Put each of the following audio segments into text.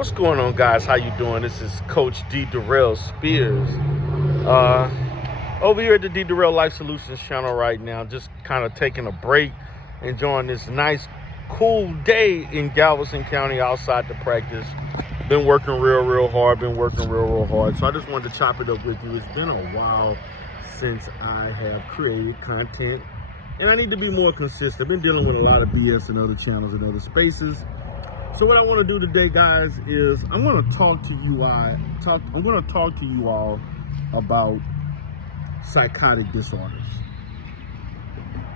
What's going on, guys? How you doing? This is Coach D. Darrell Spears. Over here at the D. Darrell Life Solutions channel right now, just kind of taking a break, enjoying this nice, cool day in Galveston County outside the practice. Been working real hard, So I just wanted to chop it up with you. It's been a while since I have created content, and I need to be more consistent. I've been dealing with a lot of BS in other channels and other spaces. So what I want to do today, guys, is I'm going to talk to you all about psychotic disorders.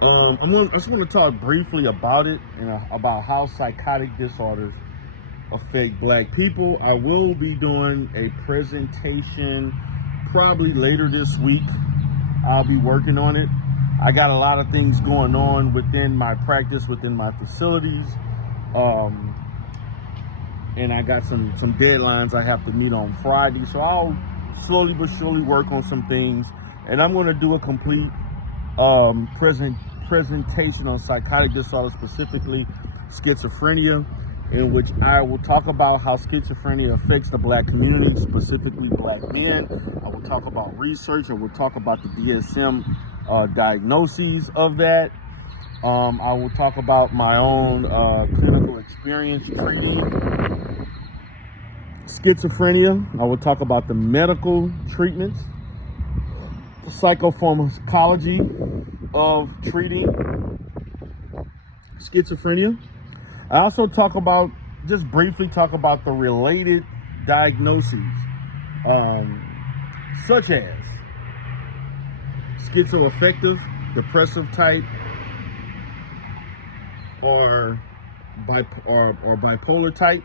I just want to talk briefly about it and about how psychotic disorders affect Black people. I will be doing a presentation probably later this week. I'll be working on it. I got a lot of things going on within my practice, within my facilities. And I got some deadlines I have to meet on Friday. So I'll slowly but surely work on some things. And I'm going to do a complete presentation on psychotic disorder, specifically schizophrenia, in which I will talk about how schizophrenia affects the Black community, specifically Black men. I will talk about research. I will talk about the DSM diagnoses of that. I will talk about my own clinical experience treating schizophrenia. I will talk about the medical treatments, the psychopharmacology of treating schizophrenia. I also just briefly talk about the related diagnoses, such as schizoaffective, depressive type, or bipolar type.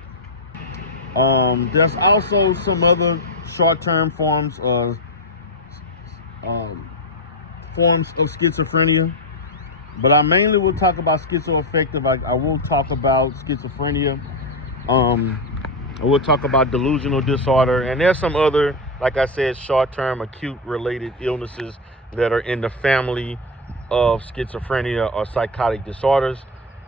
There's also some other short-term forms of schizophrenia, but I mainly will talk about schizoaffective. I will talk about schizophrenia. I will talk about delusional disorder, and there's some other, like I said, short-term acute related illnesses that are in the family of schizophrenia or psychotic disorders.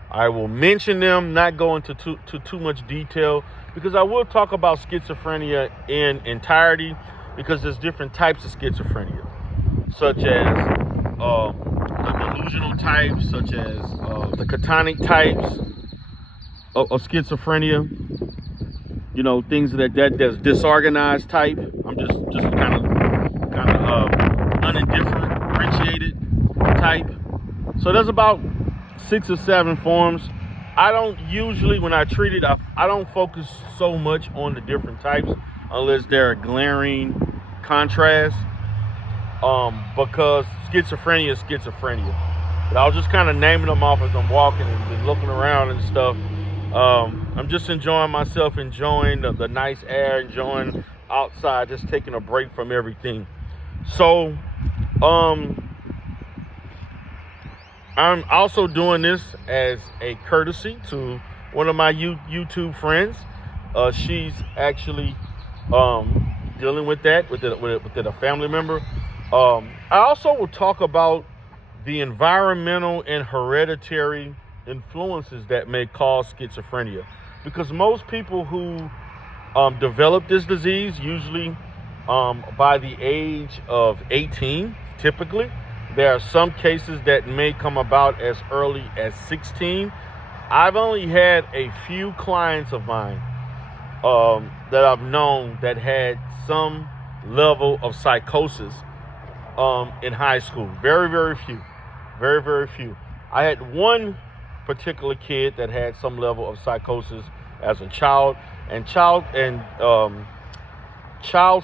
I will mention them, not go into too much detail, because I will talk about schizophrenia in entirety, because there's different types of schizophrenia, such as the delusional types, such as the catonic types of schizophrenia. You know, things there's disorganized type. I'm just kind of undifferentiated type. So there's about 6 or 7 forms. I don't usually, when I treat it, I don't focus so much on the different types unless they're a glaring contrast, because schizophrenia is schizophrenia. But I was just kind of naming them off as I'm walking and looking around and stuff. I'm just enjoying myself, enjoying the nice air, enjoying outside, just taking a break from everything. So, I'm also doing this as a courtesy to one of my YouTube friends. She's actually dealing with that with a family member. I also will talk about the environmental and hereditary influences that may cause schizophrenia, because most people who develop this disease, usually by the age of 18, typically. There are some cases that may come about as early as 16. I've only had a few clients of mine that I've known that had some level of psychosis in high school. Very few. Very few. I had one particular kid that had some level of psychosis as a child, and child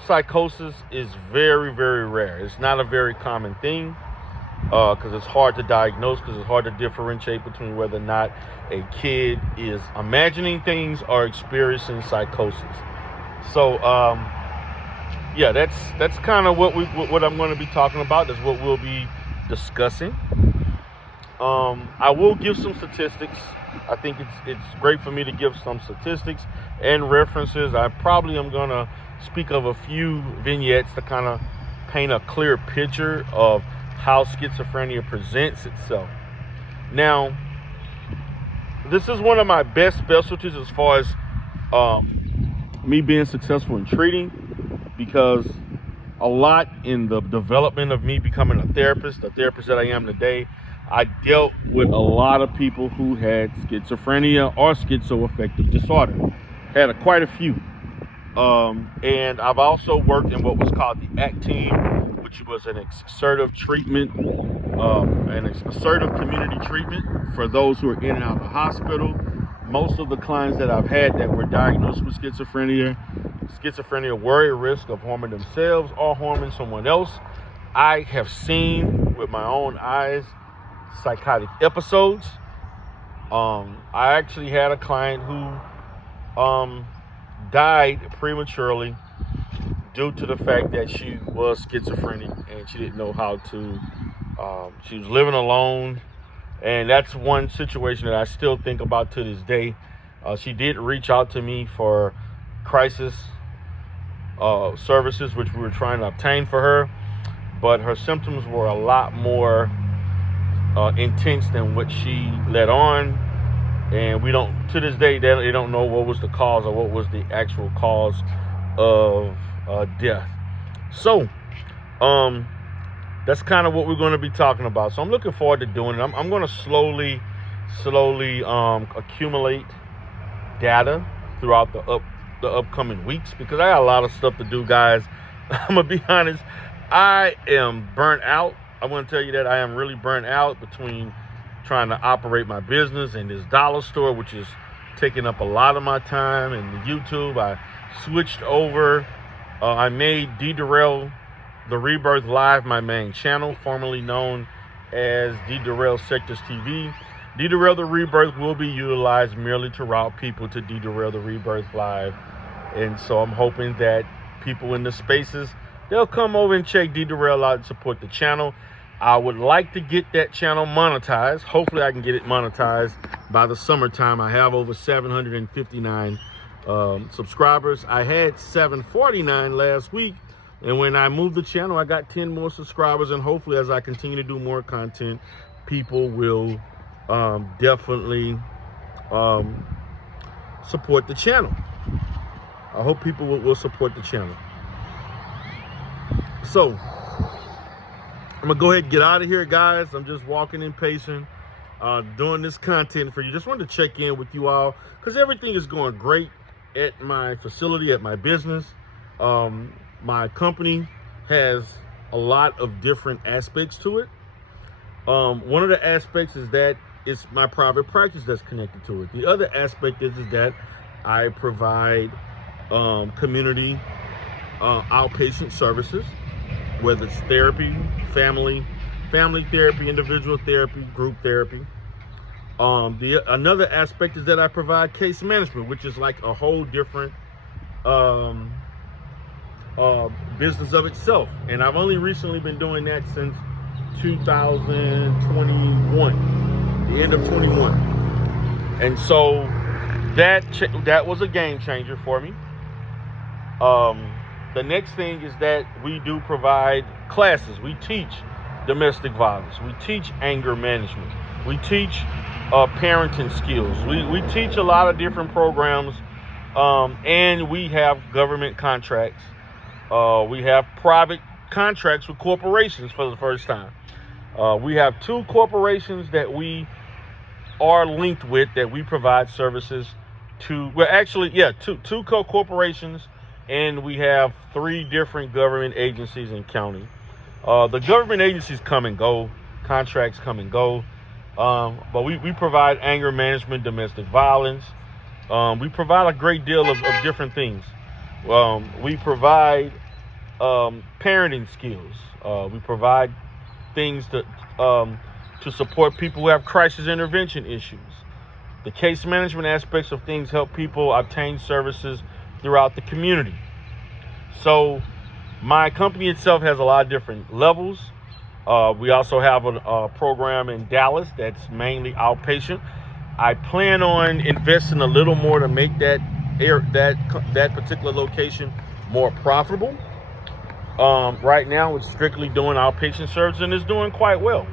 psychosis is very rare. It's not a very common thing, because it's hard to diagnose, because it's hard to differentiate between whether or not a kid is imagining things or experiencing psychosis. So yeah, that's kind of what I'm going to be talking about. That's what we'll be discussing. I will give some statistics. I think it's great for me to give some statistics and references. I probably am going to speak of a few vignettes to kind of paint a clear picture of how schizophrenia presents itself. Now, this is one of my best specialties as far as me being successful in treating, because a lot in the development of me becoming a therapist, the therapist that I am today, I dealt with a lot of people who had schizophrenia or schizoaffective disorder. Had quite a few. And I've also worked in what was called the ACT team, which was an assertive treatment, an assertive community treatment for those who are in and out of the hospital. Most of the clients that I've had that were diagnosed with schizophrenia were at risk of harming themselves or harming someone else. I have seen with my own eyes psychotic episodes. I actually had a client who died prematurely due to the fact that she was schizophrenic and she didn't know how to, she was living alone. And that's one situation that I still think about to this day. She did reach out to me for crisis services, which we were trying to obtain for her, but her symptoms were a lot more intense than what she let on. And we don't, to this day, they don't know what was the cause or what was the actual cause of death. So, that's kind of what we're going to be talking about. So I'm looking forward to doing it. I'm going to slowly accumulate data throughout the upcoming weeks, because I got a lot of stuff to do, guys. I'm going to be honest. I am burnt out. I want to tell you that I am really burnt out between trying to operate my business and this dollar store, which is taking up a lot of my time, and the YouTube. I switched over. I made D-Darrell The Rebirth Live my main channel, formerly known as D-Darrell Sectors TV. D-Darrell The Rebirth will be utilized merely to route people to D-Darrell The Rebirth Live. And so I'm hoping that people in the spaces, they'll come over and check D-Darrell out and support the channel. I would like to get that channel monetized. Hopefully I can get it monetized by the summertime. I have over 759 subscribers. I had 749 last week. And when I moved the channel, I got 10 more subscribers. And hopefully as I continue to do more content, people will definitely support the channel. I hope people will support the channel. So I'm gonna go ahead and get out of here, guys. I'm just walking and pacing, doing this content for you. Just wanted to check in with you all, because everything is going great at my facility, at my business. My company has a lot of different aspects to it. One of the aspects is that it's my private practice that's connected to it. The other aspect is that I provide community outpatient services, whether it's therapy, family therapy, individual therapy, group therapy. Another aspect is that I provide case management, which is like a whole different business of itself. And I've only recently been doing that since 2021, the end of 21. And so that was a game changer for me. The next thing is that we do provide classes. We teach domestic violence. We teach anger management. We teach parenting skills. We teach a lot of different programs, and we have government contracts. We have private contracts with corporations for the first time. We have 2 corporations that we are linked with that we provide services to. Well, actually, yeah, two corporations. And we have 3 different government agencies in county. The government agencies come and go, contracts come and go. But we provide anger management, domestic violence. We provide a great deal of different things. We provide parenting skills. We provide things to support people who have crisis intervention issues. The case management aspects of things help people obtain services throughout the community. So my company itself has a lot of different levels. We also have a program in Dallas that's mainly outpatient. I plan on investing a little more to make that particular location more profitable. Right now it's strictly doing outpatient service, and it's doing quite well.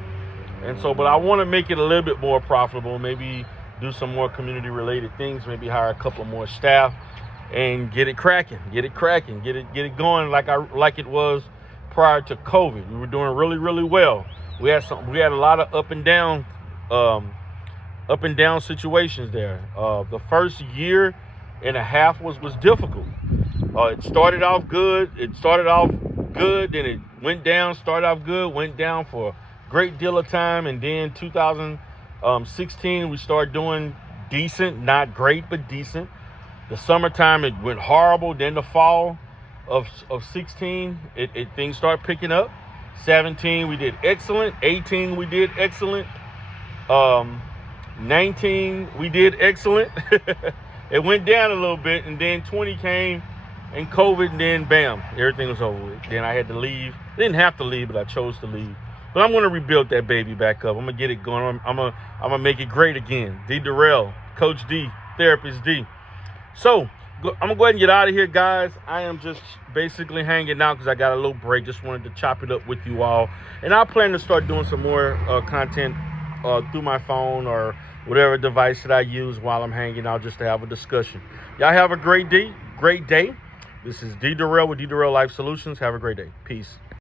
And so, but I want to make it a little bit more profitable, maybe do some more community related things, maybe hire a couple more staff. and get it cracking, get it going like it was prior to COVID. We were doing really, really well. We had a lot of up and down situations there. The first year and a half was difficult. It started off good. Then it went down. Started off good, went down for a great deal of time, and then 2016 we started doing decent, not great, but decent. The summertime it went horrible. Then the fall of 16, things started picking up. 17 we did excellent. 18 we did excellent. 19 we did excellent. It went down a little bit, and then 20 came, and COVID, and then bam, everything was over with. Then I had to leave. Didn't have to leave, but I chose to leave. But I'm gonna rebuild that baby back up. I'm gonna get it going. I'm gonna make it great again. D. Durrell, Coach D, Therapist D. So I'm gonna go ahead and get out of here, guys. I am just basically hanging out because I got a little break. Just wanted to chop it up with you all, and I plan to start doing some more content through my phone or whatever device that I use while I'm hanging out, just to have a discussion. Y'all have a great day. This is D. Durrell with D. Durrell Life Solutions. Have a great day. Peace.